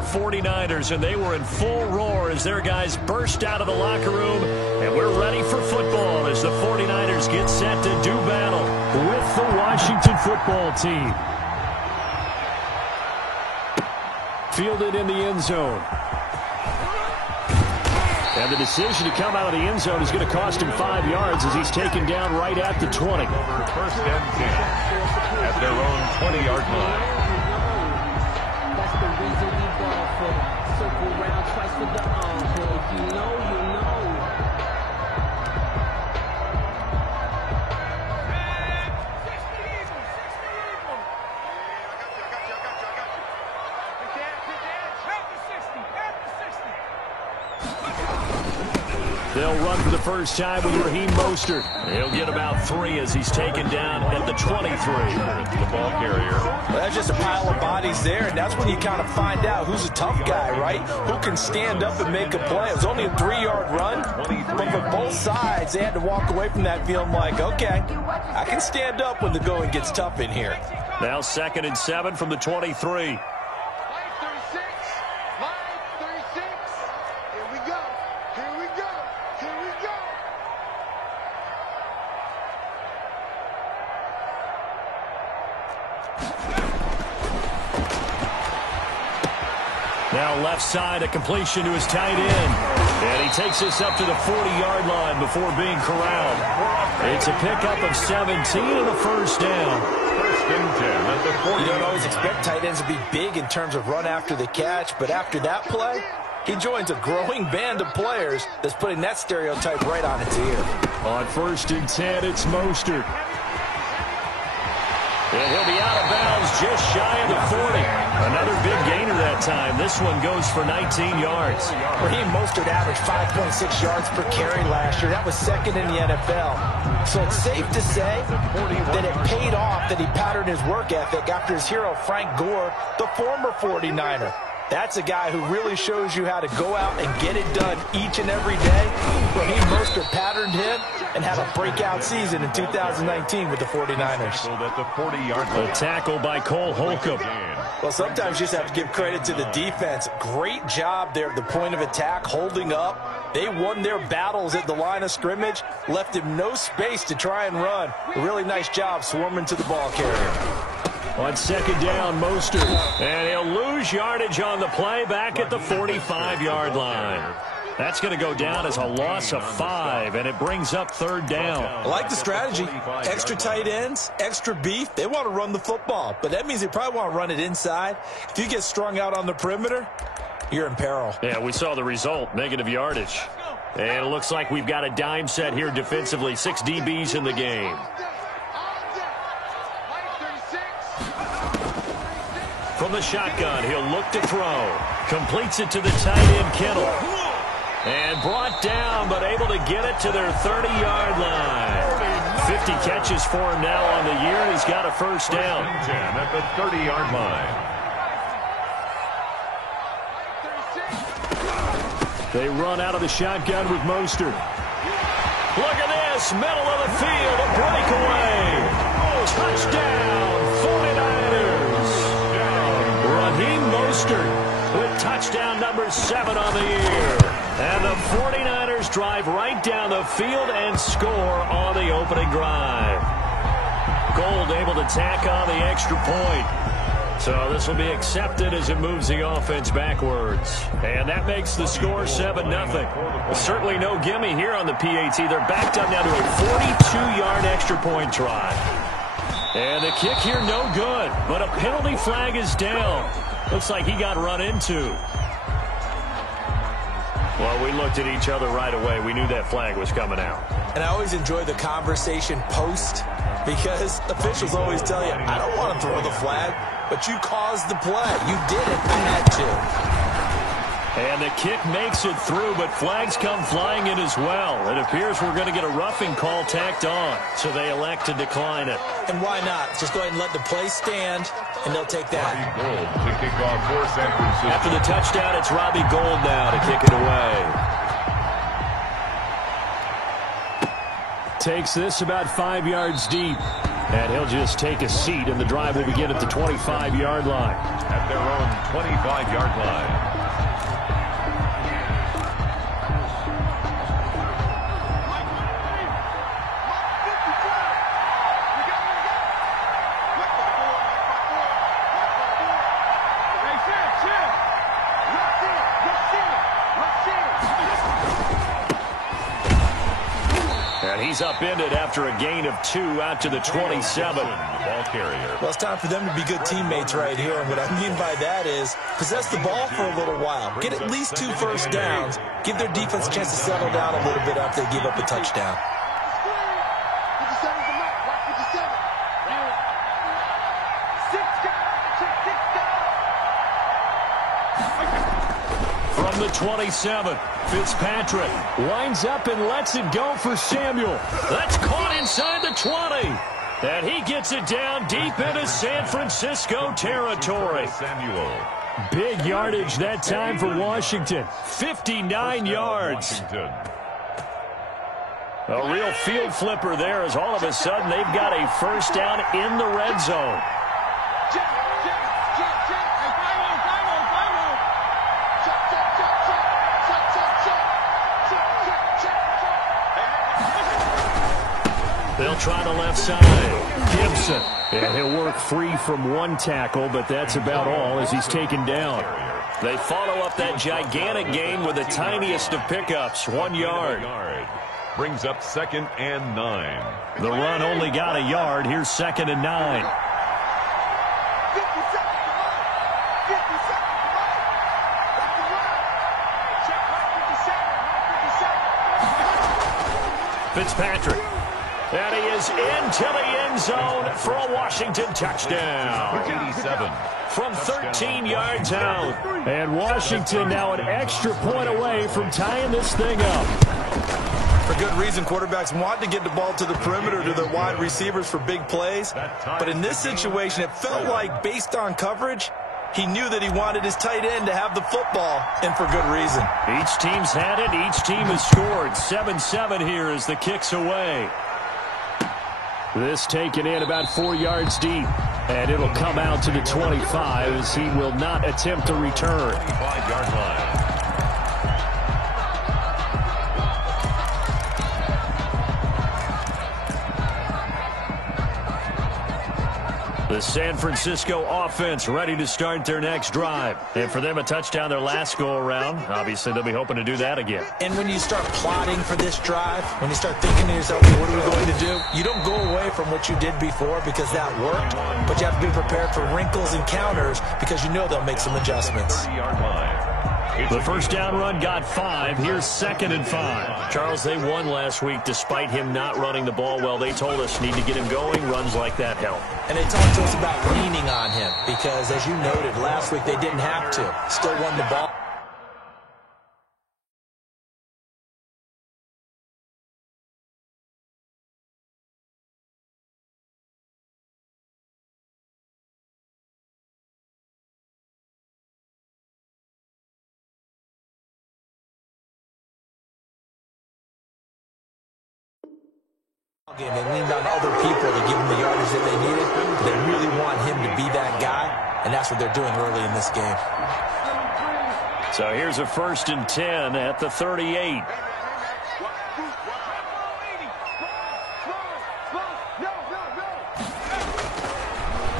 49ers, and they were in full roar as their guys burst out of the locker room, and we're ready for football as the 49ers get set to do battle with the Washington football team. Fielded in the end zone. And the decision to come out of the end zone is going to cost him 5 yards as he's taken down right at the 20. First and 10 at their own 20-yard line. Circle round twice with the encore. If you know, you know. They'll run for the first time with Raheem Mostert. He'll get about 3 as he's taken down at the 23. The ball carrier. Well, that's just a pile of bodies there, and that's when you kind of find out who's a tough guy, right? Who can stand up and make a play. It was only a 3-yard run, but for both sides, they had to walk away from that feeling like, okay, I can stand up when the going gets tough in here. Now 2nd and 7 from the 23. Now left side, a completion to his tight end. And he takes this up to the 40-yard line before being corralled. It's a pickup of 17 and a first down. First and 10 at the 40. You don't always expect tight ends to be big in terms of run after the catch, but after that play, he joins a growing band of players that's putting that stereotype right on its ear. On 1st and 10, it's Mostert. And he'll be out of bounds just shy of the 40. Another big gainer that time. This one goes for 19 yards. Raheem Mostert averaged 5.6 yards per carry last year. That was 2nd in the NFL. So it's safe to say that it paid off that he patterned his work ethic after his hero Frank Gore, the former 49er. That's a guy who really shows you how to go out and get it done each and every day. Raheem Mostert patterned him and had a breakout season in 2019 with the 49ers. At the 40-yard line. A tackle by Cole Holcomb. Well, sometimes you just have to give credit to the defense. Great job there at the point of attack, holding up. They won their battles at the line of scrimmage, left him no space to try and run. A really nice job swarming to the ball carrier. On 2nd down, Mostert. And he'll lose yardage on the play back at the 45-yard line. That's going to go down as a loss of 5, and it brings up 3rd down. I like the strategy. Extra tight ends, extra beef. They want to run the football, but that means they probably want to run it inside. If you get strung out on the perimeter, you're in peril. Yeah, we saw the result, negative yardage. And it looks like we've got a dime set here defensively. 6 DBs in the game. From the shotgun, he'll look to throw. Completes it to the tight end, Kittle. And brought down, but able to get it to their 30-yard line. 50 catches for him now on the year, and he's got a first down. 10 at the 30-yard line. They run out of the shotgun with Mostert. Look at this, middle of the field, a breakaway. Touchdown, 49ers. Raheem Mostert with touchdown number 7 on the year. And the 49ers drive right down the field and score on the opening drive. Gold able to tack on the extra point. So this will be accepted as it moves the offense backwards. And that makes the score 7-0. Certainly no gimme here on the PAT. They're backed up now to a 42-yard extra point try. And the kick here no good, but a penalty flag is down. Looks like he got run into. Well, we looked at each other right away. We knew that flag was coming out. And I always enjoy the conversation post because officials always tell you, I don't want to throw the flag, but you caused the play. You did it. I had to. And the kick makes it through, but flags come flying in as well. It appears we're going to get a roughing call tacked on, so they elect to decline it. And why not? Just go ahead and let the play stand, and they'll take that. Robbie Gould to kick off for San Francisco. After the touchdown, it's Robbie Gould now to kick it away. Takes this about 5 yards deep. And he'll just take a seat, and the drive will begin at the 25-yard line. At their own 25-yard line. He's upended after a gain of 2 out to the 27. Ball carrier. Well, it's time for them to be good teammates right here. And what I mean by that is possess the ball for a little while. Get at least 2 first downs. Give their defense a chance to settle down a little bit after they give up a touchdown. From the 27, Fitzpatrick lines up and lets it go for Samuel. That's caught inside the 20. And he gets it down deep into San Francisco territory. Samuel. Big yardage that time for Washington. 59 yards. Washington. A real field flipper there as all of a sudden they've got a first down in the red zone. They'll try the left side. Gibson. And he'll work free from 1 tackle, but that's about all as he's taken down. They follow up that gigantic gain with the tiniest of pickups, 1 yard. Brings up 2nd and 9. The run only got a yard. Here's 2nd and 9. Fitzpatrick. And he is into the end zone for a Washington touchdown. 87. From 13 yards out. And Washington now an extra point away from tying this thing up. For good reason, quarterbacks want to get the ball to the perimeter to their wide receivers for big plays. But in this situation, it felt like based on coverage, he knew that he wanted his tight end to have the football, and for good reason. Each team's had it. Each team has scored. 7-7 here as the kick's away. This taken in about 4 yards deep. And it'll come out to the 25 as he will not attempt to return. 25-yard line. The San Francisco offense ready to start their next drive. And for them, a touchdown their last go-around. Obviously, they'll be hoping to do that again. And when you start plotting for this drive, when you start thinking to yourself, what are we going to do? You don't go away from what you did before because that worked, but you have to be prepared for wrinkles and counters because you know they'll make some adjustments. 30-yard line. The first down run got 5. Here's 2nd and 5. Charles, they won last week despite him not running the ball well. They told us need to get him going. Runs like that help. And they talked to us about leaning on him because, as you noted, last week they didn't have to. Still won the ball. Game. They leaned on other people to give him the yardage that they needed. They really want him to be that guy, and that's what they're doing early in this game. So here's a 1st and 10 at the 38.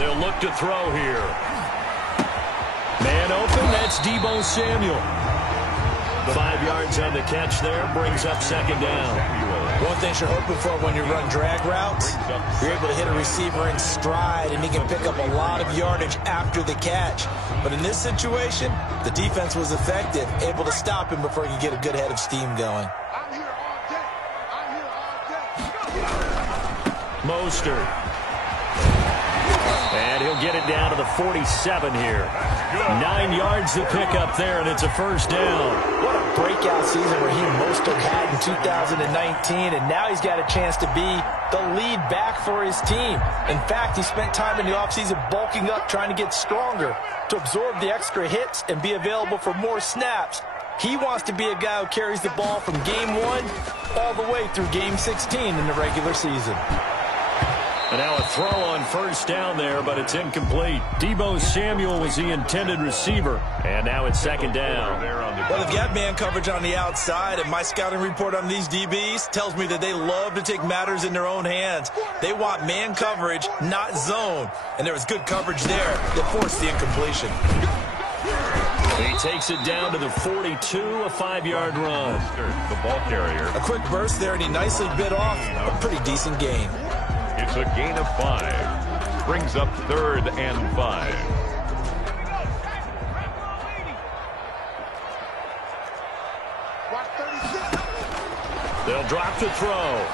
They'll look to throw here. Man open, that's Deebo Samuel. 5 yards on the catch there, brings up 2nd down. One thing you're hoping for when you run drag routes, you're able to hit a receiver in stride, and he can pick up a lot of yardage after the catch. But in this situation, the defense was effective, able to stop him before he could get a good head of steam going. Mostert. And he'll get it down to the 47 here. 9 yards to pick up there, and it's a first down. What a breakout season Raheem Mostert had in 2019, and now he's got a chance to be the lead back for his team. In fact, he spent time in the offseason bulking up, trying to get stronger to absorb the extra hits and be available for more snaps. He wants to be a guy who carries the ball from game 1 all the way through game 16 in the regular season. And now a throw on first down there, but it's incomplete. Deebo Samuel was the intended receiver. And now it's second down. Well, they've got man coverage on the outside, and my scouting report on these DBs tells me that they love to take matters in their own hands. They want man coverage, not zone. And there was good coverage there that forced the incompletion. He takes it down to the 42, a 5-yard run. The ball carrier. A quick burst there, and he nicely bit off a pretty decent gain. It's a gain of 5. Brings up 3rd and 5. They'll drop the throw.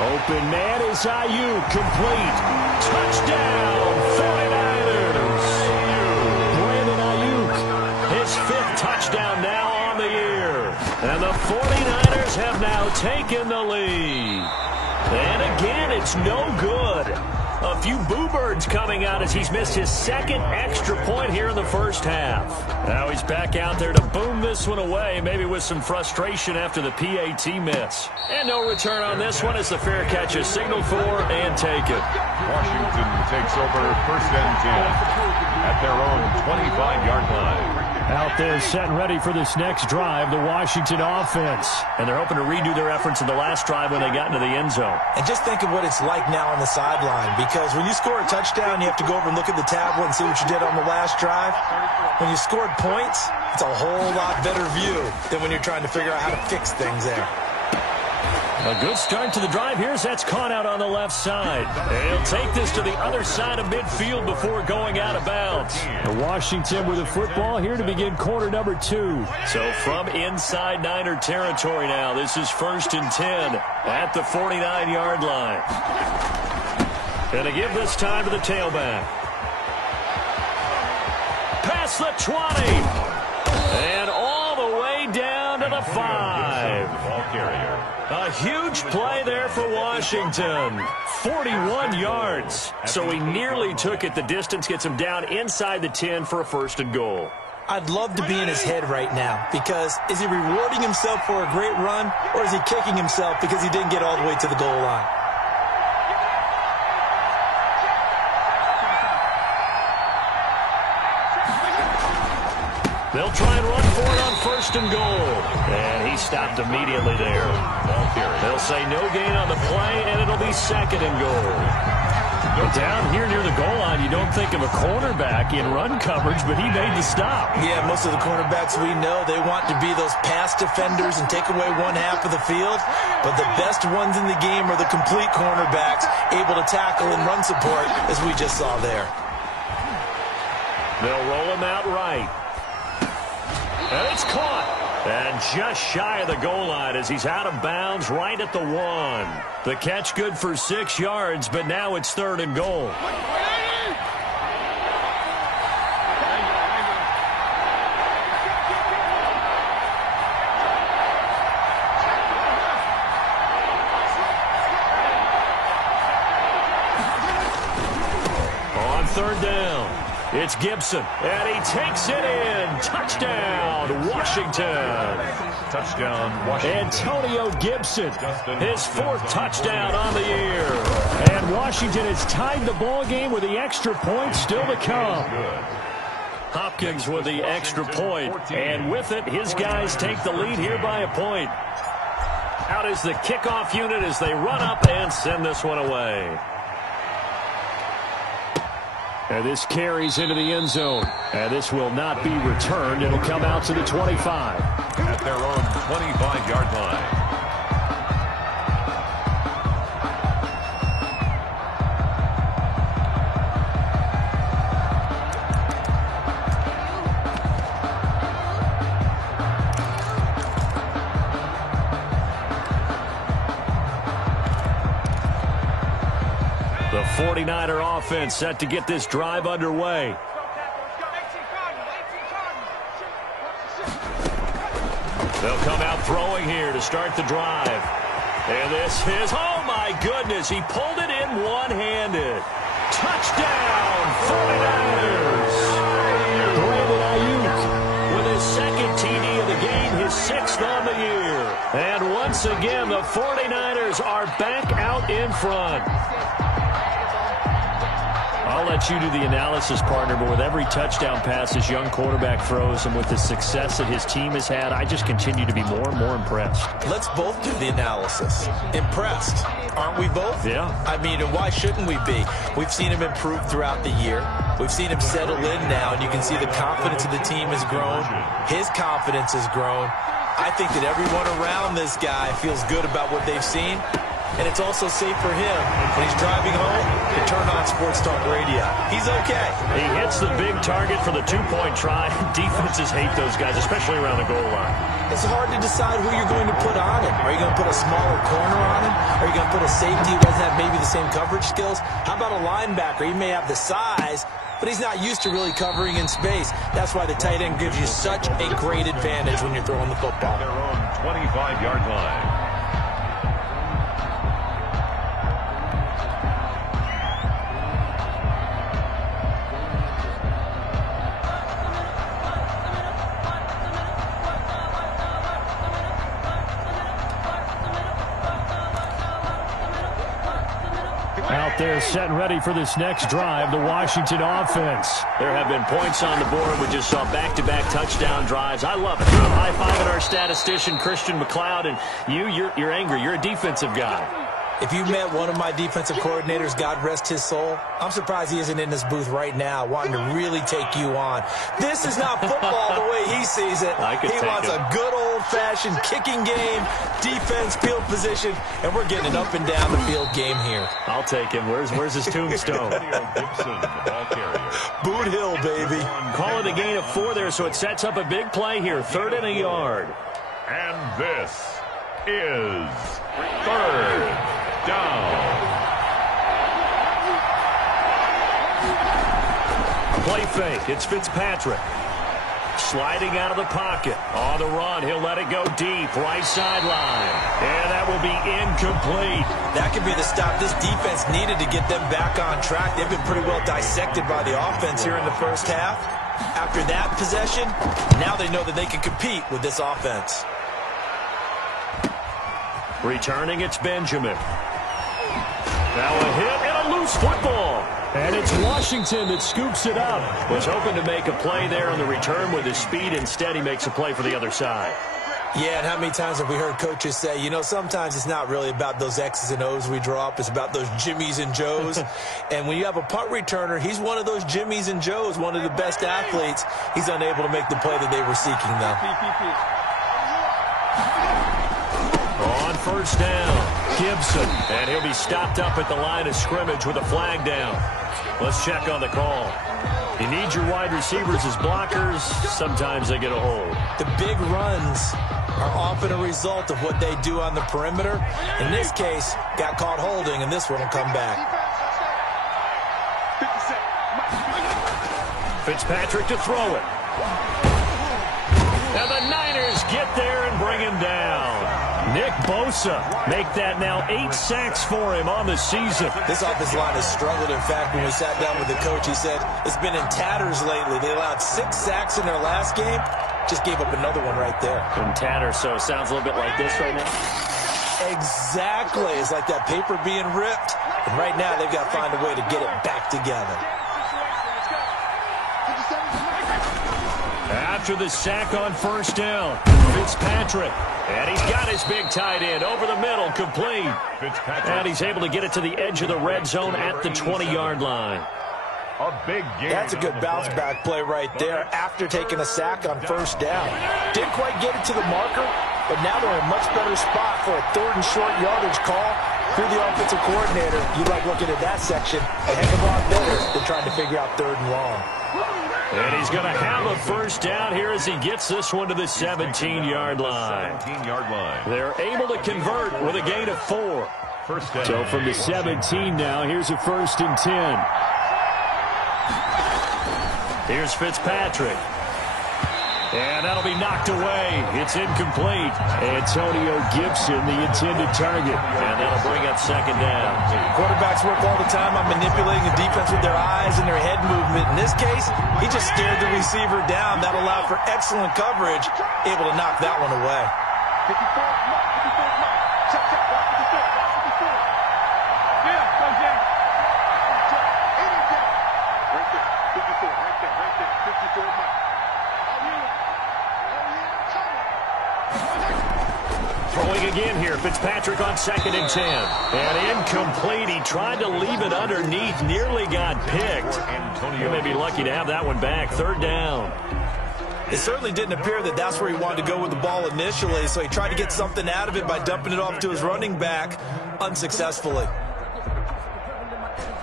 Open man is Ayuk, complete. Touchdown, 49ers. Brandon Ayuk, his 5th touchdown now on the year. And the 49ers have now taken the lead. And again, it's no good. A few boo birds coming out as he's missed his 2nd extra point here in the first half. Now he's back out there to boom this one away, maybe with some frustration after the PAT miss. And no return on this one as the fair catch is signaled for and taken. Washington takes over 1st and 10 at their own 25-yard line. Out there set and ready for this next drive, the Washington offense. And they're hoping to redo their efforts in the last drive when they got into the end zone. And just think of what it's like now on the sideline, because when you score a touchdown, you have to go over and look at the tablet and see what you did on the last drive. When you scored points, it's a whole lot better view than when you're trying to figure out how to fix things there. A good start to the drive here as that's caught out on the left side. And he'll take this to the other side of midfield before going out of bounds. The Washington with the football here to begin quarter number 2. So from inside Niner territory now, this is 1st and 10 at the 49-yard line. And to give this time to the tailback. Past the 20. And all the way down to the 5. Ball carrier. A huge play there for Washington. 41 yards. So he nearly took it the distance, gets him down inside the 10 for a 1st and goal. I'd love to be in his head right now, because is he rewarding himself for a great run, or is he kicking himself because he didn't get all the way to the goal line? They'll try and run for it on 1st and goal. And he stopped immediately there. They'll say no gain on the play, and it'll be 2nd and goal. But down here near the goal line, you don't think of a cornerback in run coverage, but he made the stop. Yeah, most of the cornerbacks we know, they want to be those pass defenders and take away one half of the field. But the best ones in the game are the complete cornerbacks, able to tackle and run support, as we just saw there. They'll roll him out right. And it's caught. And just shy of the goal line as he's out of bounds right at the 1. The catch good for 6 yards, but now it's 3rd and goal. On 3rd down. It's Gibson, and he takes it in. Touchdown, Washington. Touchdown, Washington. Antonio Gibson, his 4th touchdown on the year. And Washington has tied the ball game with the extra point still to come. Hopkins with the extra point, and with it, his guys take the lead here by a point. Out is the kickoff unit as they run up and send this one away. And this carries into the end zone. And this will not be returned. It'll come out to the 25. At their own 25-yard line. The 49er offense set to get this drive underway. They'll come out throwing here to start the drive. And this is, oh my goodness, he pulled it in one-handed. Touchdown, 49ers! Brandon Ayuk with his 2nd TD of the game, his 6th on the year. And once again, the 49ers Bears are back out in front. I'll let you do the analysis, partner, but with every touchdown pass this young quarterback throws and with the success that his team has had, I just continue to be more and more impressed. Let's both do the analysis. Impressed. Aren't we both? Yeah. I mean, and why shouldn't we be? We've seen him improve throughout the year. We've seen him settle in now, and you can see the confidence of the team has grown. His confidence has grown. I think that everyone around this guy feels good about what they've seen. And it's also safe for him when he's driving home to turn on Sports Talk Radio. He's okay. He hits the big target for the two-point try. Defenses hate those guys, especially around the goal line. It's hard to decide who you're going to put on him. Are you going to put a smaller corner on him? Are you going to put a safety who doesn't have maybe the same coverage skills? How about a linebacker? He may have the size, but he's not used to really covering in space. That's why the tight end gives you such a great advantage when you're throwing the football. Their own 25-yard line. Out there set and ready for this next drive, the Washington offense. There have been points on the board. We just saw back-to-back touchdown drives. I love it. I'm high-fiving our statistician, Christian McLeod, and you're angry. You're a defensive guy. If you met one of my defensive coordinators, God rest his soul, I'm surprised he isn't in this booth right now wanting to really take you on. This is not football the way he sees it. He wants a good old-fashioned kicking game, defense, field position, and we're getting an up-and-down the field game here. I'll take him. Where's his tombstone? Gibson, the ball carrier. Boot Hill, baby. Call it a gain of 4 there, so it sets up a big play here. 3rd and a yard. And this is 3rd down. Play fake. It's Fitzpatrick. Sliding out of the pocket. On the run. He'll let it go deep. Right sideline. And that will be incomplete. That could be the stop this defense needed to get them back on track. They've been pretty well dissected by the offense here in the first half. After that possession, now they know that they can compete with this offense. Returning, it's Benjamin. Now a hit and a loose football. And it's Washington that scoops it up. Was hoping to make a play there on the return with his speed. Instead, he makes a play for the other side. Yeah, and how many times have we heard coaches say, you know, sometimes it's not really about those X's and O's we draw up. It's about those Jimmies and Joes. And when you have a punt returner, he's one of those Jimmies and Joes, one of the best athletes. He's unable to make the play that they were seeking, though. On 1st down, Gibson. And he'll be stopped up at the line of scrimmage with a flag down. Let's check on the call. You need your wide receivers as blockers. Sometimes they get a hold. The big runs are often a result of what they do on the perimeter. In this case, got caught holding, and this one will come back. Fitzpatrick to throw it. And the Niners get there and bring him down. Nick Bosa make that now 8 sacks for him on the season. This offensive line has struggled. In fact, when we sat down with the coach, he said it's been in tatters lately. They allowed 6 sacks in their last game. Just gave up another one right there. In tatters, so it sounds a little bit like this right now. Exactly. It's like that paper being ripped. And right now, they've got to find a way to get it back together. After the sack on 1st down, Fitzpatrick. And he's got his big tight end over the middle, complete. And he's able to get it to the edge of the red zone at the 20-yard line. A big game. That's a good bounce-back play right there after taking a sack on 1st down. Didn't quite get it to the marker, but now they're in a much better spot for a 3rd and short yardage call. If you're the offensive coordinator, you like looking at that section a heck of a lot better than trying to figure out 3rd and long. And he's going to have a 1st down here as he gets this one to the 17-yard line. 17-yard line. They're able to convert with a gain of 4. 1st down. So from the 17 now, here's a 1st and 10. Here's Fitzpatrick. And that'll be knocked away. It's incomplete. Antonio Gibson, the intended target. And that'll bring up 2nd down. Quarterbacks work all the time on manipulating the defense with their eyes and their head movement. In this case, he just stared the receiver down. That allowed for excellent coverage. Able to knock that one away. Throwing again here, Fitzpatrick on 2nd and 10. And incomplete. He tried to leave it underneath, nearly got picked. You may be lucky to have that one back. 3rd down. It certainly didn't appear that that's where he wanted to go with the ball initially, so he tried to get something out of it by dumping it off to his running back unsuccessfully.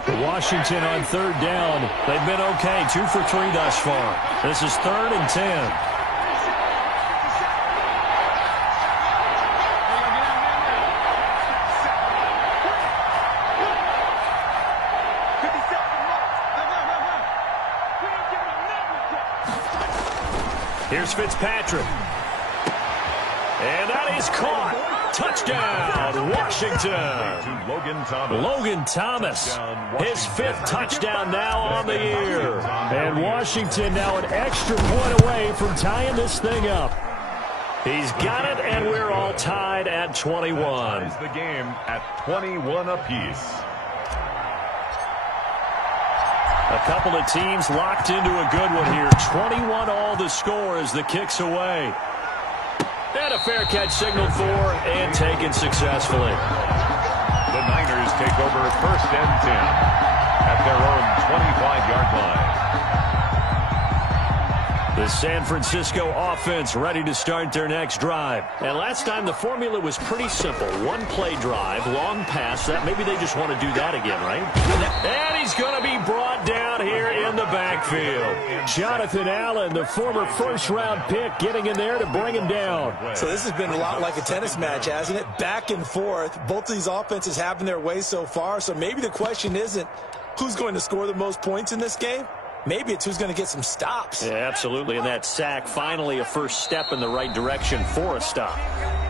For Washington on 3rd down, they've been okay, 2 for 3 thus far. This is 3rd and 10. Here's Fitzpatrick. And that is caught. Touchdown, Washington. Logan Thomas, his 5th touchdown now on the year. And Washington now an extra point away from tying this thing up. He's got it, and we're all tied at 21. Ties the game at 21 apiece. A couple of teams locked into a good one here. 21 all the score as the kick's away. And a fair catch signaled for and taken successfully. The Niners take over 1st and 10 at their own 25-yard line. The San Francisco offense ready to start their next drive. And last time the formula was pretty simple. 1-play drive, long pass. That maybe they just want to do that again, right? And he's going to be brought down here in the backfield. Jonathan Allen, the former 1st-round pick, getting in there to bring him down. So this has been a lot like a tennis match, hasn't it? Back and forth. Both of these offenses having their way so far. So maybe the question isn't who's going to score the most points in this game. Maybe it's who's going to get some stops. Yeah, absolutely. And that sack, finally a first step in the right direction for a stop.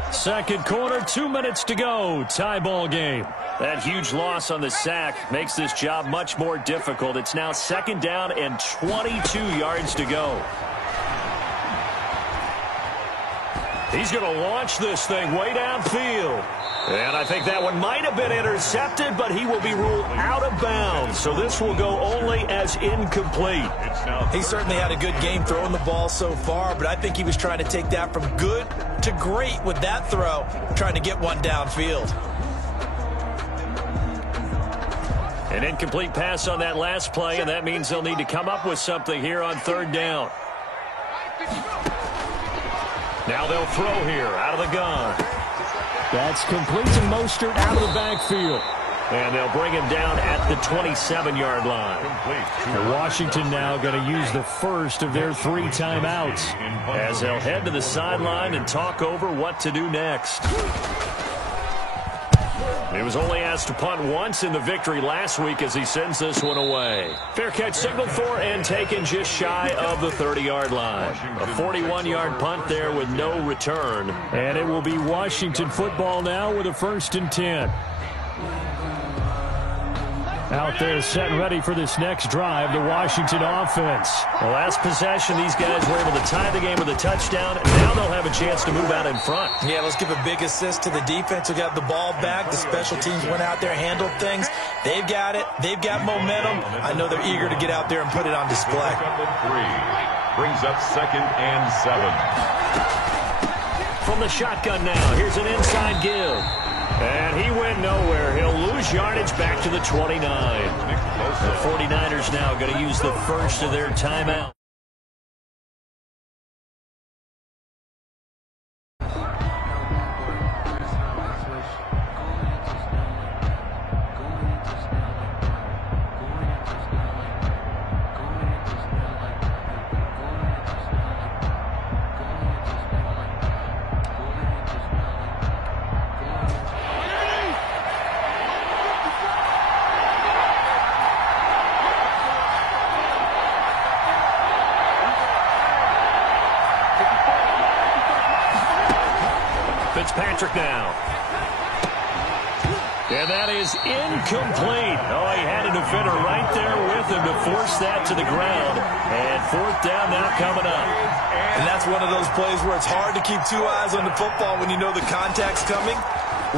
2nd quarter, 2 minutes to go. Tie ball game. That huge loss on the sack makes this job much more difficult. It's now 2nd down and 22 yards to go. He's going to launch this thing way downfield. And I think that one might have been intercepted, but he will be ruled out of bounds. So this will go only as incomplete. He certainly had a good game throwing the ball so far, but I think he was trying to take that from good to great with that throw, trying to get one downfield. An incomplete pass on that last play, and that means they'll need to come up with something here on 3rd down. Now they'll throw here out of the gun. That's complete to Mostert out of the backfield. And they'll bring him down at the 27-yard line. And Washington now going to use the first of their 3 timeouts as they'll head to the sideline and talk over what to do next. He was only asked to punt once in the victory last week as he sends this one away. Fair catch signaled for and taken just shy of the 30-yard line. A 41-yard punt there with no return. And it will be Washington football now with a 1st and 10. Out there set and ready for this next drive, the Washington offense. The last possession, these guys were able to tie the game with a touchdown, and now they'll have a chance to move out in front. Yeah, let's give a big assist to the defense who got the ball back. The special teams went out there, handled things. They've got it. They've got momentum. I know they're eager to get out there and put it on display. Number 3 brings up 2nd and 7. From the shotgun now, here's an inside give. And he went nowhere. He'll lose yardage back to the 29. The 49ers now going to use the first of their timeout. Fitzpatrick now. And that is incomplete. Oh, he had a defender right there with him to force that to the ground. And 4th down now coming up. And that's one of those plays where it's hard to keep 2 eyes on the football when you know the contact's coming,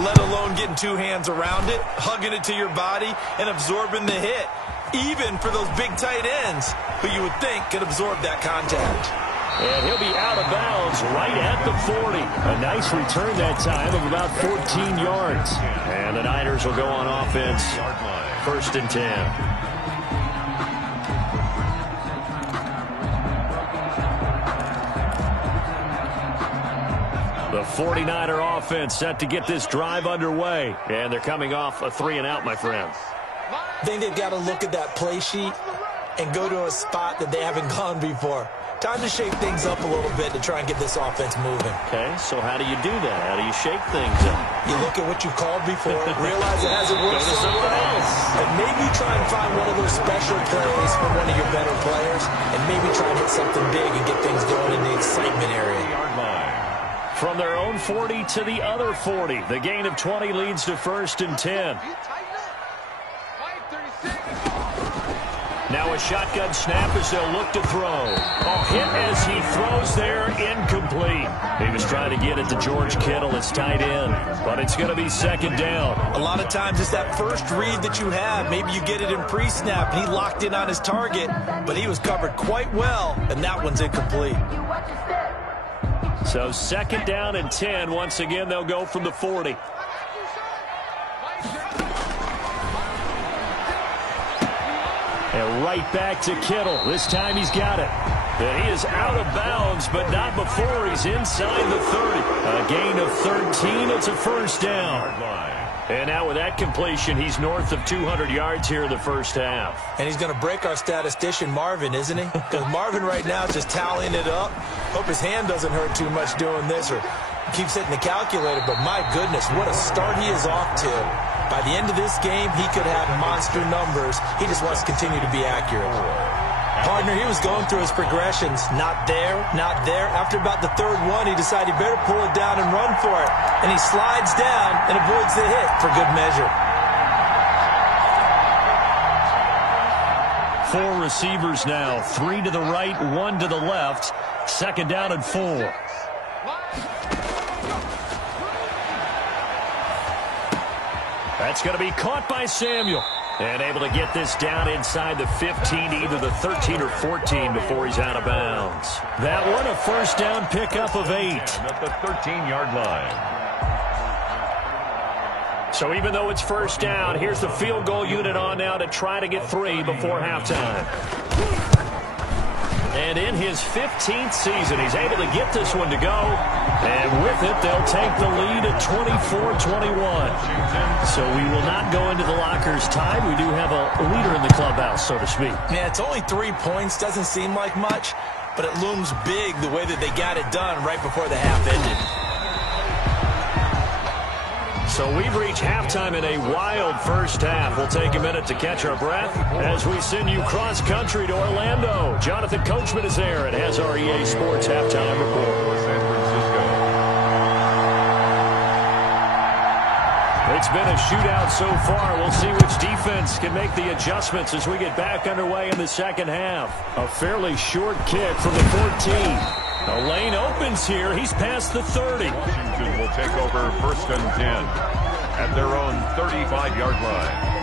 let alone getting 2 hands around it, hugging it to your body, and absorbing the hit. even for those big tight ends who you would think could absorb that contact. And he'll be out of bounds right at the 40. A nice return that time of about 14 yards. And the Niners will go on offense. 1st and 10. The 49er offense set to get this drive underway. And they're coming off a 3-and-out, my friends. I think they've got to look at that play sheet and go to a spot that they haven't gone before. Time to shake things up a little bit to try and get this offense moving. Okay, so how do you do that? How do you shake things up? You look at what you called before, realize it hasn't worked so well, and maybe try and find one of those special plays for one of your better players, and maybe try and hit something big and get things going in the excitement area. From their own 40 to the other 40, the gain of 20 leads to 1st and 10. Now a shotgun snap as they'll look to throw. Hit as he throws there, incomplete. He was trying to get it to George Kittle, his tight end, but it's going to be 2nd down. A lot of times it's that first read that you have. Maybe you get it in pre-snap, and he locked in on his target, but he was covered quite well, and that one's incomplete. So 2nd down and 10. Once again, they'll go from the 40. And right back to Kittle. This time he's got it. And he is out of bounds, but not before he's inside the 30. A gain of 13. It's a 1st down. And now with that completion, he's north of 200 yards here in the 1st half. And he's going to break our statistician, Marvin, isn't he? Because Marvin right now is just tallying it up. Hope his hand doesn't hurt too much doing this or keeps hitting the calculator. But my goodness, what a start he is off to. By the end of this game, he could have monster numbers. He just wants to continue to be accurate. Partner, he was going through his progressions. Not there, not there. After about the 3rd one, he decided he better pull it down and run for it. And he slides down and avoids the hit for good measure. 4 receivers now. 3 to the right, 1 to the left. 2nd down and 4. That's going to be caught by Samuel. And able to get this down inside the 15, either the 13 or 14 before he's out of bounds. That one, a 1st down pickup of 8. At the 13-yard line. So even though it's 1st down, here's the field goal unit on now to try to get 3 before halftime. And in his 15th season, he's able to get this one to go. And with it, they'll take the lead at 24-21. So we will not go into the lockers tied. We do have a leader in the clubhouse, so to speak. Man, it's only 3 points. Doesn't seem like much, but it looms big the way that they got it done right before the half ended. So we've reached halftime in a wild 1st half. We'll take a minute to catch our breath as we send you cross-country to Orlando. Jonathan Coachman is there and has our EA Sports halftime report. San Francisco. It's been a shootout so far. We'll see which defense can make the adjustments as we get back underway in the 2nd half. A fairly short kick from the 14. The lane opens here. He's past the 30. Washington will take over 1st and 10 at their own 35-yard line.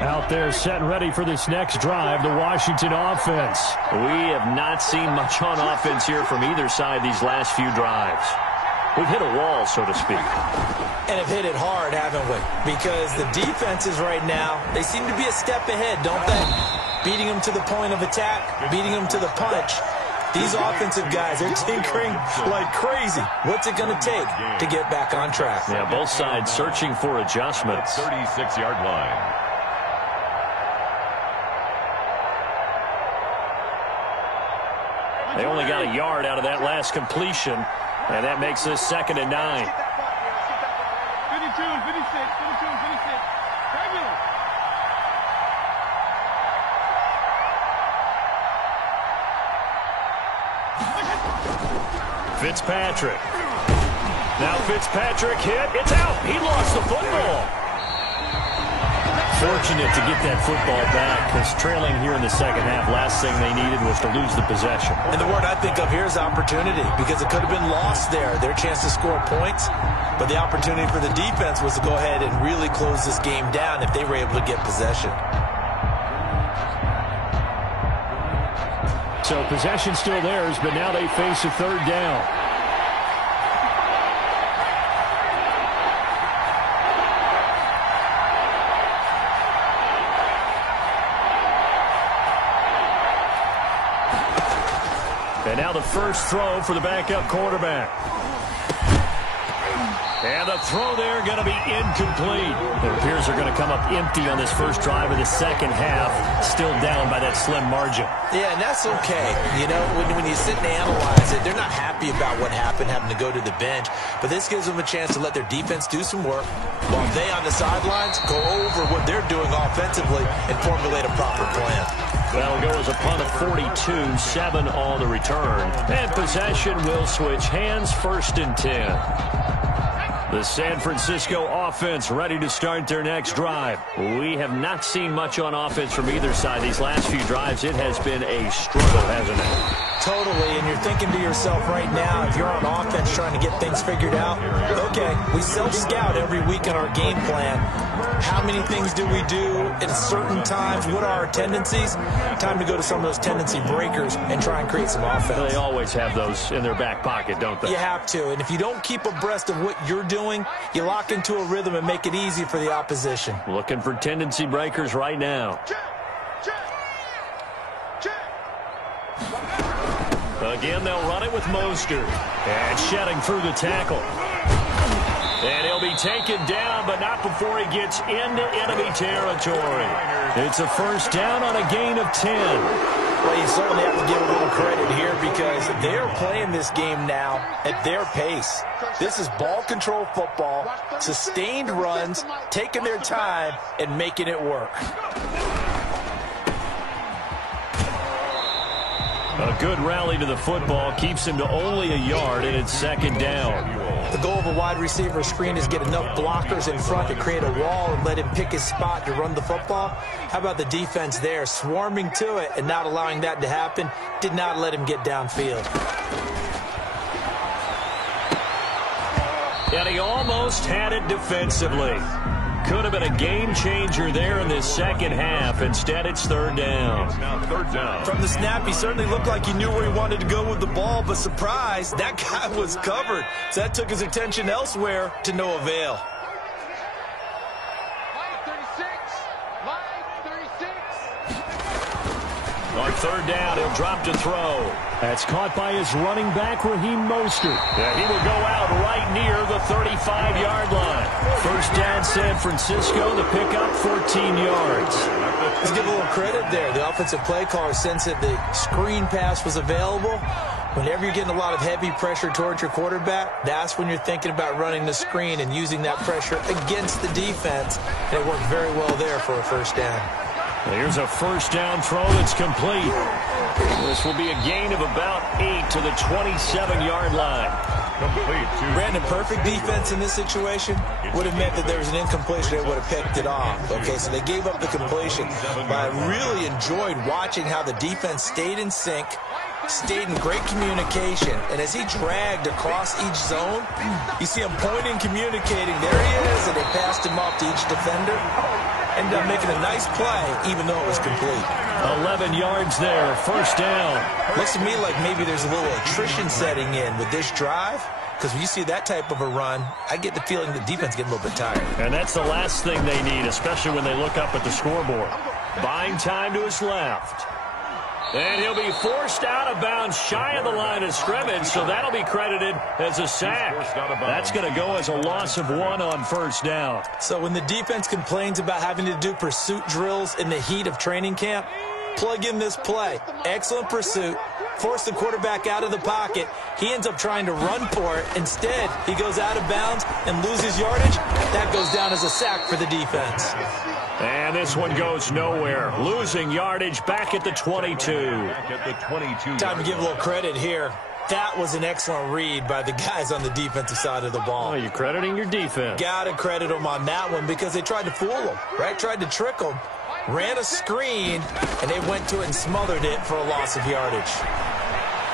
Out there set and ready for this next drive, the Washington offense. We have not seen much on offense here from either side these last few drives. We've hit a wall, so to speak. And have hit it hard, haven't we? Because the defenses right now, they seem to be a step ahead, don't they? Beating them to the point of attack, beating them to the punch. These offensive guys, they're tinkering like crazy. What's it going to take to get back on track? Yeah, both sides searching for adjustments. 36-yard line. They only got a yard out of that last completion, and that makes this 2nd and 9. Fitzpatrick. Now Fitzpatrick hit. It's out. He lost the football. fortunate to get that football back because trailing here in the second half, last thing they needed was to lose the possession. And the word I think of here is opportunity because it could have been lost there, their chance to score points. But the opportunity for the defense was to go ahead and really close this game down if they were able to get possession. So possession still theirs, but now they face a third down. And now the first throw for the backup quarterback. And the throw there going to be incomplete. It appears they're going to come up empty on this first drive of the second half, still down by that slim margin. Yeah, and that's okay. You know, when you sit and analyze it, they're not happy about what happened, having to go to the bench. But this gives them a chance to let their defense do some work while they on the sidelines go over what they're doing offensively and formulate a proper plan. That'll go as a punt of 42, 7 on the return. And possession will switch hands, 1st and 10. The San Francisco offense ready to start their next drive. We have not seen much on offense from either side. These last few drives, it has been a struggle, hasn't it? Totally, and you're thinking to yourself right now, if you're on offense trying to get things figured out, okay, we self-scout every week in our game plan. How many things do we do at certain times? What are our tendencies? Time to go to some of those tendency breakers and try and create some offense. They always have those in their back pocket, don't they? You have to, and if you don't keep abreast of what you're doing, you lock into a rhythm and make it easy for the opposition. Looking for tendency breakers right now. Again, they'll run it with Mostert. And shedding through the tackle. And he'll be taken down, but not before he gets into enemy territory. It's a first down on a gain of 10. Well, you certainly have to give a little credit here because they're playing this game now at their pace. This is ball control football, sustained runs, taking their time, and making it work. A good rally to the football keeps him to only a yard, and it's 2nd down. The goal of a wide receiver screen is get enough blockers in front to create a wall and let him pick his spot to run the football. How about the defense there, swarming to it and not allowing that to happen? Did not let him get downfield. And he almost had it defensively. Could have been a game changer there in this second half. Instead, it's 3rd down. It's now 3rd down. From the snap, he certainly looked like he knew where he wanted to go with the ball, but surprise, that guy was covered. So that took his attention elsewhere to no avail. On 3rd down, he'll drop to throw. That's caught by his running back, Raheem Mostert. Yeah, he will go out right near the 35-yard line. First down, San Francisco. The pickup, 14 yards. Let's give a little credit there. The offensive play caller sensed that the screen pass was available. Whenever you're getting a lot of heavy pressure towards your quarterback, that's when you're thinking about running the screen and using that pressure against the defense. And it worked very well there for a first down. Here's a first down throw that's complete. This will be a gain of about 8 to the 27-yard line. Complete. Brandon, perfect defense in this situation would have meant that there was an incompletion. They would have picked it off. Okay, so they gave up the completion. But I really enjoyed watching how the defense stayed in sync, stayed in great communication. And as he dragged across each zone, you see him pointing, communicating. There he is, and they passed him off to each defender. Ended up making a nice play, even though it was complete. 11 yards there, first down. Looks to me like maybe there's a little attrition setting in with this drive, because when you see that type of a run, I get the feeling the defense getting a little bit tired. And that's the last thing they need, especially when they look up at the scoreboard. Buying time to his left. And he'll be forced out of bounds shy of the line of scrimmage, so that'll be credited as a sack. That's going to go as a loss of 1 on first down. So when the defense complains about having to do pursuit drills in the heat of training camp, plug in this play. Excellent pursuit. Force the quarterback out of the pocket. He ends up trying to run for it. Instead, he goes out of bounds and loses yardage. That goes down as a sack for the defense. And this one goes nowhere. Losing yardage back at the 22. Back at the 22. Time to give a little credit here. That was an excellent read by the guys on the defensive side of the ball. Oh, you're crediting your defense. Got to credit them on that one because they tried to fool them, right? Tried to trick them. Ran a screen, and they went to it and smothered it for a loss of yardage.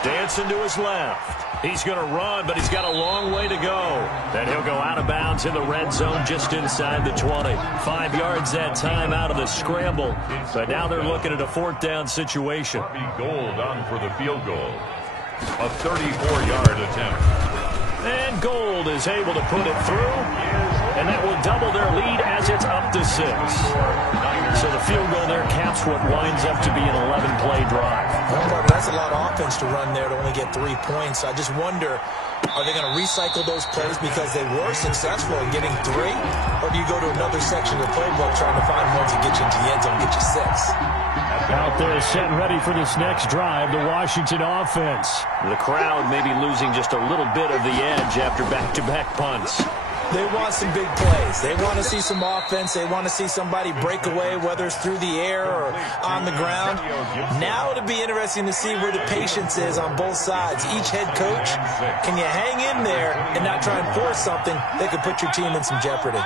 Dancing to his left. He's going to run, but he's got a long way to go. Then he'll go out of bounds in the red zone just inside the 20. 5 yards that time out of the scramble. But now they're looking at a 4th down situation. Gold on for the field goal. A 34-yard attempt. And Gold is able to put it through. And that will double their lead as it's up to 6. So the field goal there caps what winds up to be an 11-play drive. That's a lot of offense to run there to only get 3 points. I just wonder, are they going to recycle those plays because they were successful in getting 3? Or do you go to another section of the playbook trying to find ones that get you into the end zone and get you 6? Out there set and ready for this next drive, the Washington offense. The crowd may be losing just a little bit of the edge after back-to-back punts. They want some big plays. They want to see some offense. They want to see somebody break away, whether it's through the air or on the ground. Now it'll be interesting to see where the patience is on both sides. Each head coach, can you hang in there and not try and force something that could put your team in some jeopardy?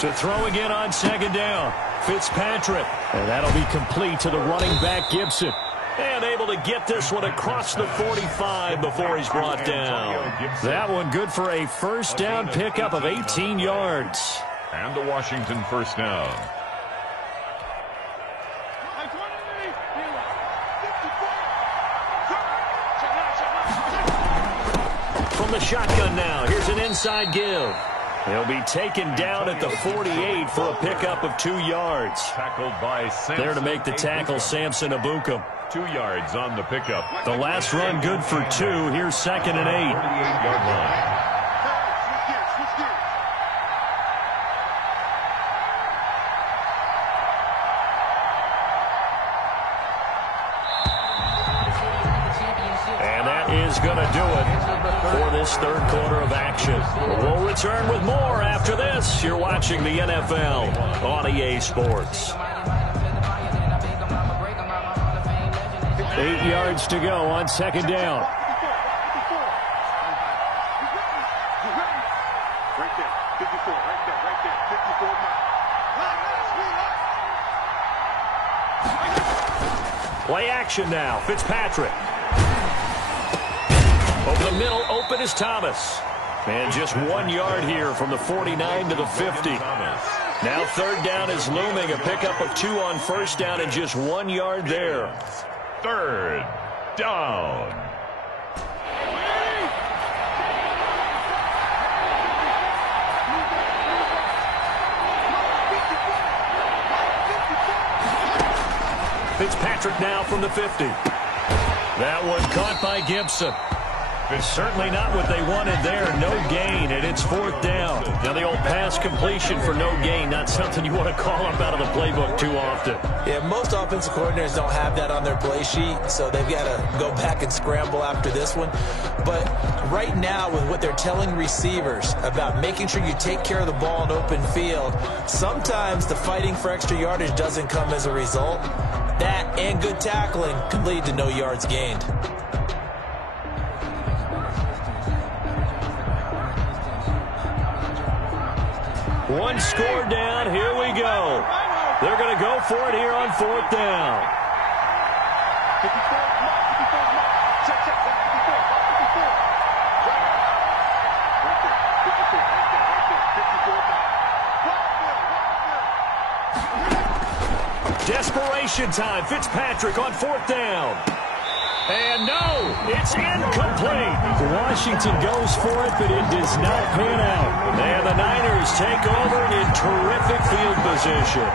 To throw again on 2nd down, Fitzpatrick. And that'll be complete to the running back, Gibson. And able to get this one across the 45 before he's brought down. That one good for a 1st down pickup of 18 yards. And the Washington 1st down. From the shotgun now, here's an inside give. He'll be taken down at the 48 for a pickup of 2 yards. Tackled by Samson. There to make the tackle, Samson Ebukam. 2 yards on the pickup. The last run good for 2. Here's 2nd and 8. 38-yard line. And that is going to do it for this 3rd quarter of action. We'll return with more after this. You're watching the NFL on EA Sports. 8 yards to go on 2nd down. Play action now. Fitzpatrick. Over the middle, open is Thomas. And just 1 yard here from the 49 to the 50. Now 3rd down is looming. A pickup of 2 on 1st down and just 1 yard there. 3rd down. Fitzpatrick now from the 50. That one caught by Gibson. Certainly not what they wanted there. No gain, and it's 4th down. Now the old pass completion for no gain, not something you want to call up out of the playbook too often. Yeah, most offensive coordinators don't have that on their play sheet, so they've got to go back and scramble after this one. But right now, with what they're telling receivers about making sure you take care of the ball in open field, sometimes the fighting for extra yardage doesn't come as a result. That and good tackling can lead to no yards gained. One score down. Here we go. They're going to go for it here on 4th down. Desperation time. Fitzpatrick on 4th down. And no, it's incomplete. Washington goes for it, but it does not pan out. And the Niners take over in terrific field position.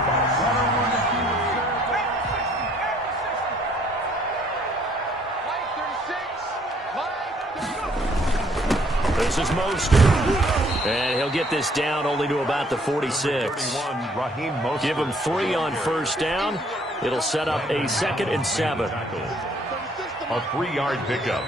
This is Mostert. And he'll get this down only to about the 46. Give him 3 on 1st down. It'll set up a 2nd and 7. A 3-yard pickup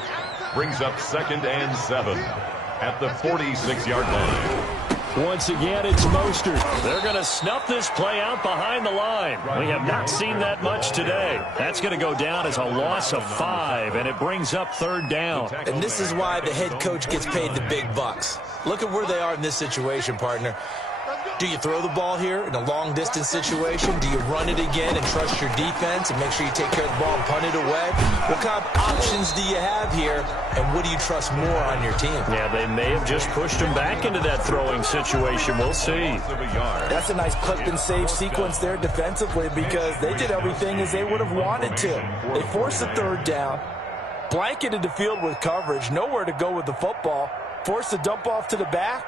brings up 2nd and 7 at the 46-yard line. Once again, it's Mostert. They're going to snuff this play out behind the line. We have not seen that much today. That's going to go down as a loss of 5, and it brings up 3rd down. And this is why the head coach gets paid the big bucks. Look at where they are in this situation, partner. Do you throw the ball here in a long-distance situation? Do you run it again and trust your defense and make sure you take care of the ball and punt it away? What kind of options do you have here, and what do you trust more on your team? Yeah, they may have just pushed him back into that throwing situation. We'll see. That's a nice clip and save sequence there defensively because they did everything as they would have wanted to. They forced the 3rd down, blanketed the field with coverage, nowhere to go with the football, forced the dump off to the back,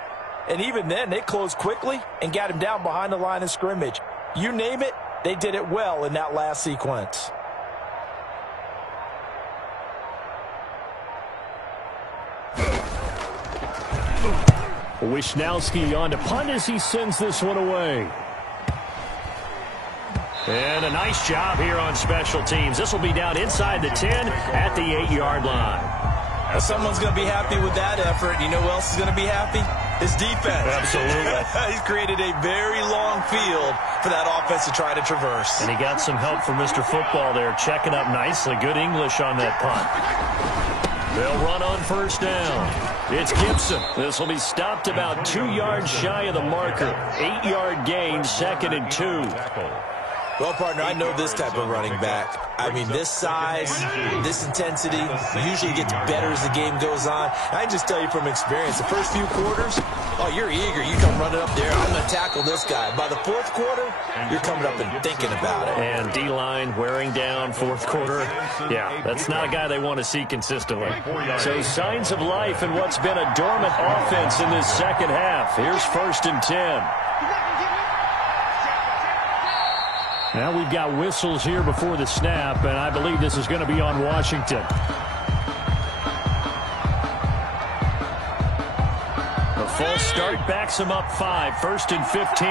and even then they closed quickly and got him down behind the line of scrimmage. You name it, they did it well in that last sequence. Wishnowski on to punt as he sends this one away. And a nice job here on special teams. This will be down inside the 10 at the 8-yard line. Well, someone's going to be happy with that effort. You know who else is going to be happy? His defense. Absolutely. He's created a very long field for that offense to try to traverse. And he got some help from Mr. Football there, checking up nicely. Good English on that punt. They'll run on 1st down. It's Gibson. This will be stopped about 2 yards shy of the marker. 8-yard gain, 2nd and 2. Well, partner, I know this type of running back. I mean, this size, this intensity usually gets better as the game goes on. I just tell you from experience, the first few quarters, oh, you're eager. You come running up there. I'm going to tackle this guy. By the 4th quarter, you're coming up and thinking about it. And D-line wearing down 4th quarter. Yeah, that's not a guy they want to see consistently. So signs of life in what's been a dormant offense in this 2nd half. Here's 1st and 10. Now we've got whistles here before the snap, and I believe this is going to be on Washington. The false start backs him up 5, 1st and 15.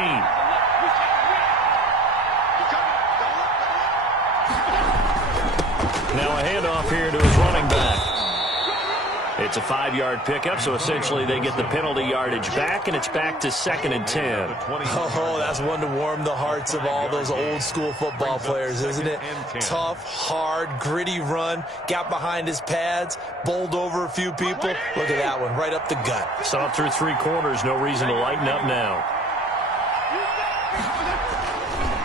Now a handoff here to his running back. It's a 5-yard pickup, so essentially they get the penalty yardage back, and it's back to 2nd and 10. Oh, that's one to warm the hearts of all those old-school football players, isn't it? Tough, hard, gritty run, got behind his pads, bowled over a few people. Look at that one, right up the gut. Saw through 3 quarters, no reason to lighten up now.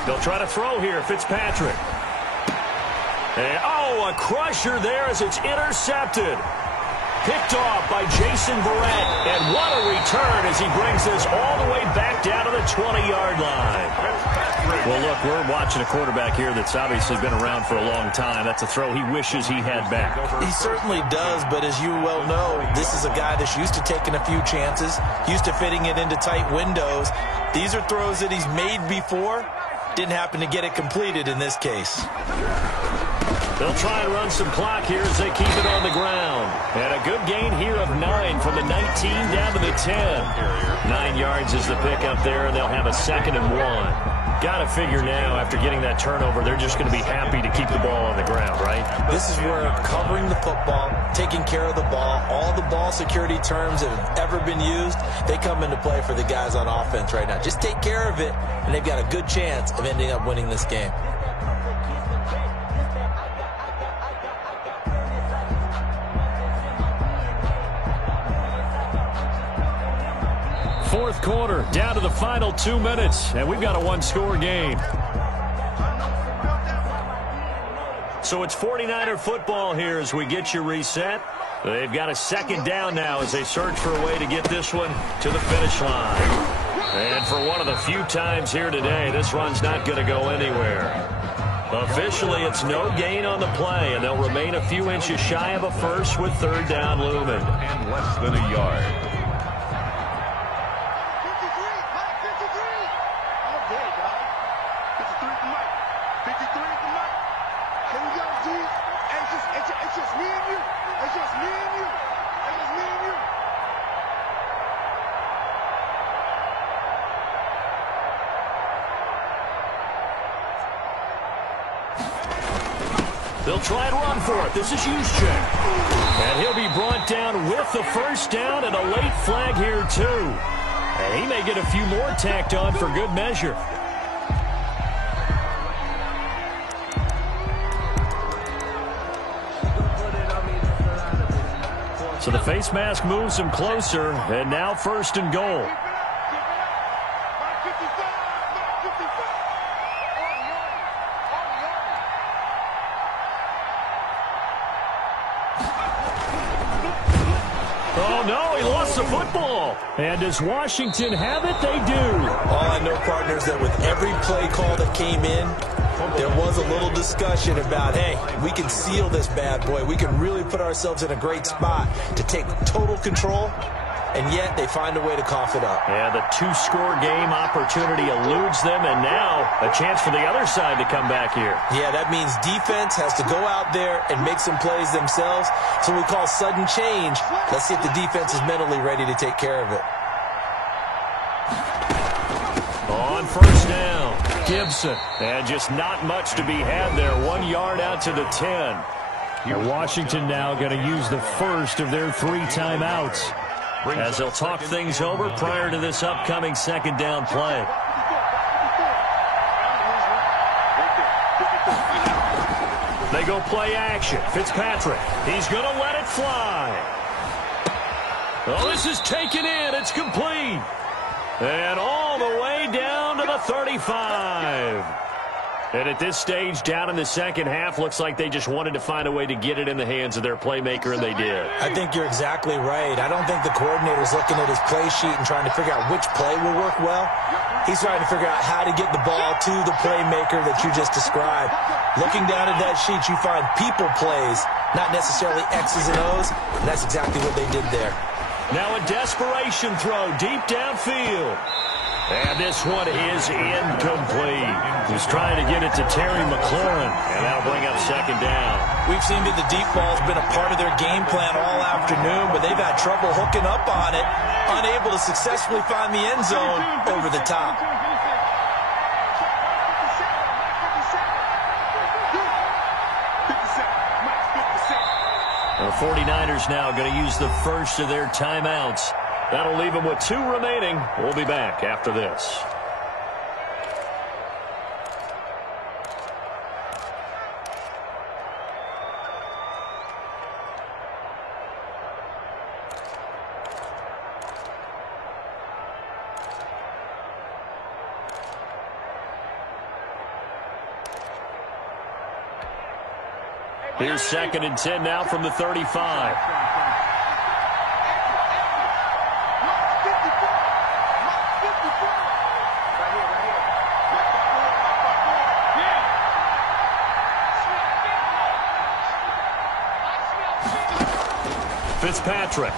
They'll try to throw here, Fitzpatrick. And, oh, a crusher there as it's intercepted. Picked off by Jason Barrett. And what a return as he brings this all the way back down to the 20-yard line. Well, look, we're watching a quarterback here that's obviously been around for a long time. That's a throw he wishes he had back. He certainly does, but as you well know, this is a guy that's used to taking a few chances, used to fitting it into tight windows. These are throws that he's made before. Didn't happen to get it completed in this case. They'll try and run some clock here as they keep it on the ground. And a good gain here of 9 from the 19 down to the 10. 9 yards is the pickup there, and they'll have a 2nd and 1. Got to figure now, after getting that turnover, they're just going to be happy to keep the ball on the ground, right? This is where covering the football, taking care of the ball, all the ball security terms that have ever been used, they come into play for the guys on offense right now. Just take care of it, and they've got a good chance of ending up winning this game. Fourth quarter, down to the final 2 minutes, and we've got a 1-score game. So it's 49er football here as we get you reset. They've got a 2nd down now as they search for a way to get this one to the finish line. And for one of the few times here today, this run's not going to go anywhere. Officially, it's no gain on the play, and they'll remain a few inches shy of a first with 3rd down looming. And less than a yard. They'll try and run for it. This is Juszczyk. And he'll be brought down with the 1st down and a late flag here, too. And he may get a few more tacked on for good measure. So the face mask moves him closer, and now 1st and goal. Oh, no, he lost the football. And does Washington have it? They do. All I know, partners, that with every play call that came in, there was a little discussion about, hey, we can seal this bad boy. We can really put ourselves in a great spot to take total control, and yet they find a way to cough it up. Yeah, the 2-score game opportunity eludes them, and now a chance for the other side to come back here. Yeah, that means defense has to go out there and make some plays themselves. So we call sudden change. Let's see if the defense is mentally ready to take care of it. On 1st down, Gibson. And just not much to be had there. 1 yard out to the 10. And Washington now going to use the first of their 3 timeouts, as they'll talk things over prior to this upcoming 2nd down play. They go play action. Fitzpatrick. He's going to let it fly. Oh, this is taken in. It's complete. And all the way down to the 35. And at this stage, down in the second half, looks like they just wanted to find a way to get it in the hands of their playmaker, and they did. I think you're exactly right. I don't think the coordinator's looking at his play sheet and trying to figure out which play will work well. He's trying to figure out how to get the ball to the playmaker that you just described. Looking down at that sheet, you find people plays, not necessarily X's and O's, and that's exactly what they did there. Now a desperation throw deep downfield. And this one is incomplete. He's trying to get it to Terry McLaurin, and that'll bring up 2nd down. We've seen that the deep ball's been a part of their game plan all afternoon, but they've had trouble hooking up on it, unable to successfully find the end zone over the top. The 49ers now going to use the first of their timeouts. That'll leave them with 2 remaining. We'll be back after this. Here's 2nd and 10 now from the 35. Fitzpatrick.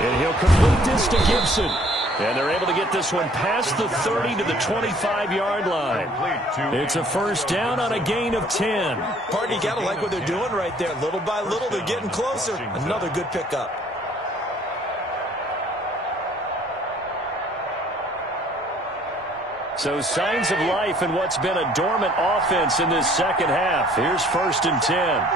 And he'll complete this to Gibson. And they're able to get this one past the 30 to the 25-yard line. It's a 1st down on a gain of 10. Partner, you got to like what they're doing right there. Little by little, they're getting closer. Another good pickup. So signs of life in what's been a dormant offense in this second half. Here's 1st and 10.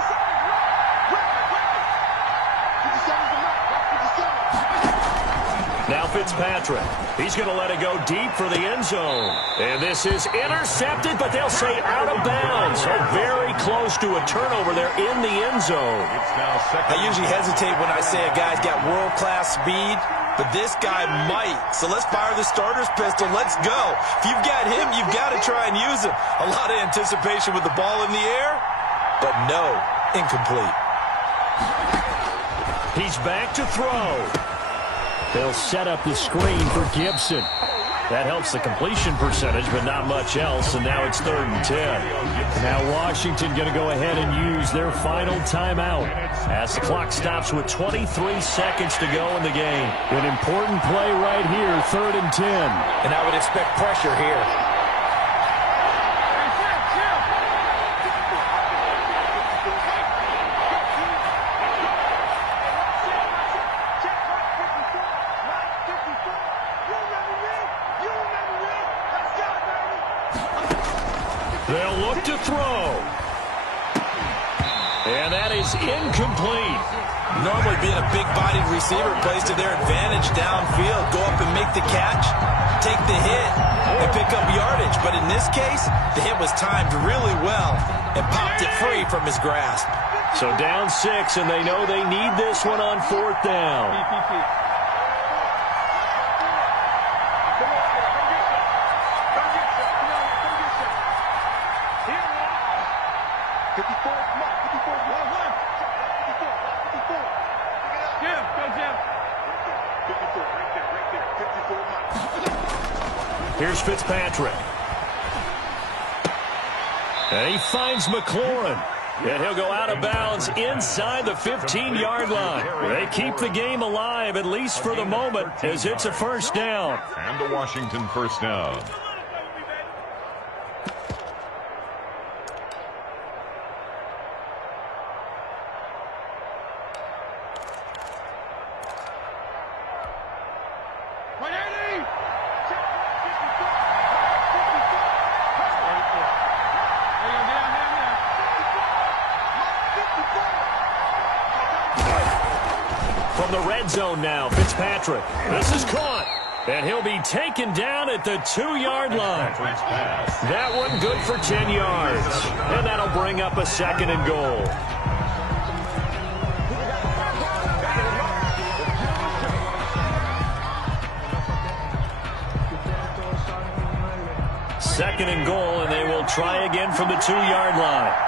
Now Fitzpatrick. He's going to let it go deep for the end zone. And this is intercepted, but they'll say out of bounds. So very close to a turnover there in the end zone. I usually hesitate when I say a guy's got world-class speed, but this guy might. So let's fire the starter's pistol. Let's go. If you've got him, you've got to try and use him. A lot of anticipation with the ball in the air, but no, incomplete. He's back to throw. They'll set up the screen for Gibson. That helps the completion percentage, but not much else, and now it's 3rd and 10. Now Washington going to go ahead and use their final timeout as the clock stops with 23 seconds to go in the game. An important play right here, 3rd and 10. And I would expect pressure here. They'll look to throw. And that is incomplete. Normally being a big-bodied receiver plays to their advantage downfield. Go up and make the catch, take the hit, and pick up yardage. But in this case, the hit was timed really well and popped it free from his grasp. So down 6, and they know they need this one on 4th down. Here's Fitzpatrick. And he finds McLaurin. And he'll go out of bounds inside the 15-yard line. They keep the game alive, at least for the moment, as it's a first down. And the Washington first down. From the red zone now, Fitzpatrick. This is caught. And he'll be taken down at the 2-yard line. That one good for 10 yards. And that'll bring up a 2nd and goal. Second and goal, and they will try again from the 2-yard line.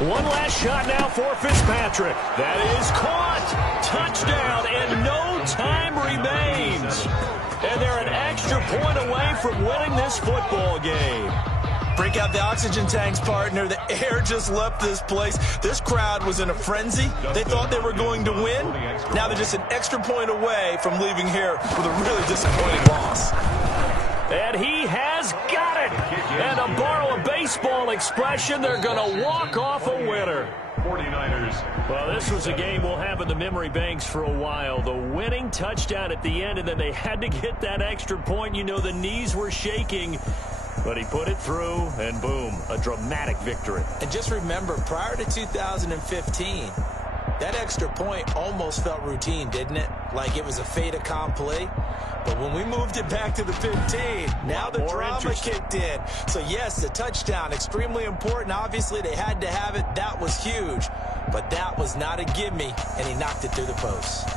One last shot now for Fitzpatrick. That is caught. Touchdown, and no time remains. And they're an extra point away from winning this football game. Break out the oxygen tanks, partner. The air just left this place. This crowd was in a frenzy. They thought they were going to win. Now they're just an extra point away from leaving here with a really disappointing loss. And he has got it. And to borrow a baseball expression, they're going to walk off a winner. 49ers. Well, this was a game we'll have in the memory banks for a while. The winning touchdown at the end, and then they had to get that extra point. You know, the knees were shaking. But he put it through, and boom, a dramatic victory. And just remember, prior to 2015, that extra point almost felt routine, didn't it? Like it was a fait accompli. But when we moved it back to the 15, now the drama kicked in. So, yes, the touchdown, extremely important. Obviously, they had to have it. That was huge. But that was not a gimme, and he knocked it through the post.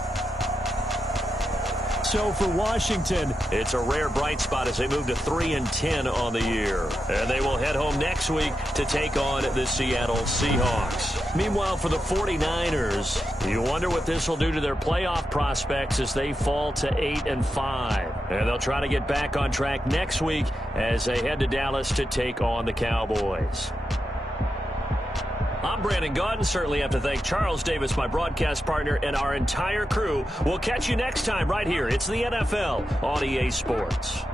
So for Washington, it's a rare bright spot as they move to 3-10 on the year. And they will head home next week to take on the Seattle Seahawks. Meanwhile, for the 49ers, you wonder what this will do to their playoff prospects as they fall to 8-5. And they'll try to get back on track next week as they head to Dallas to take on the Cowboys. I'm Brandon Gaudin. Certainly have to thank Charles Davis, my broadcast partner, and our entire crew. We'll catch you next time right here. It's the NFL on EA Sports.